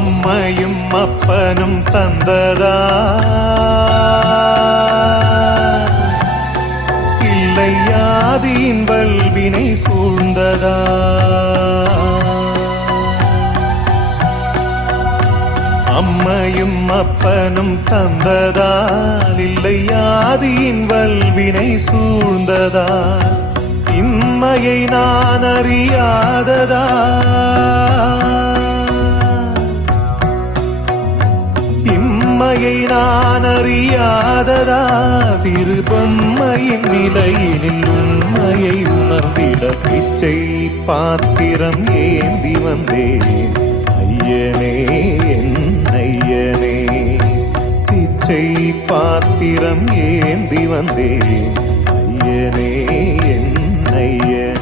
அம்மையும் அப்பனும் தந்ததா இல்லை ஆதியின் வல்வினை சூழ்ந்ததா அம்மையும் அப்பனும் தந்ததால் இல்லை ஆதியின் வல்வினை சூழ்ந்ததா இம்மையை நான் அறியாததா இம்மையை நான் அறியாததா சிறு பொம்மையின் நிலையினில் உண்மையை உணர்ந்திட பிச்சை பாத்திரம் ஏந்தி வந்தேன் ஐயனே என் ஐயனே பிச்சை பாத்திரம் ஏந்தி வந்தேன் ஐயனே என் ஐயனே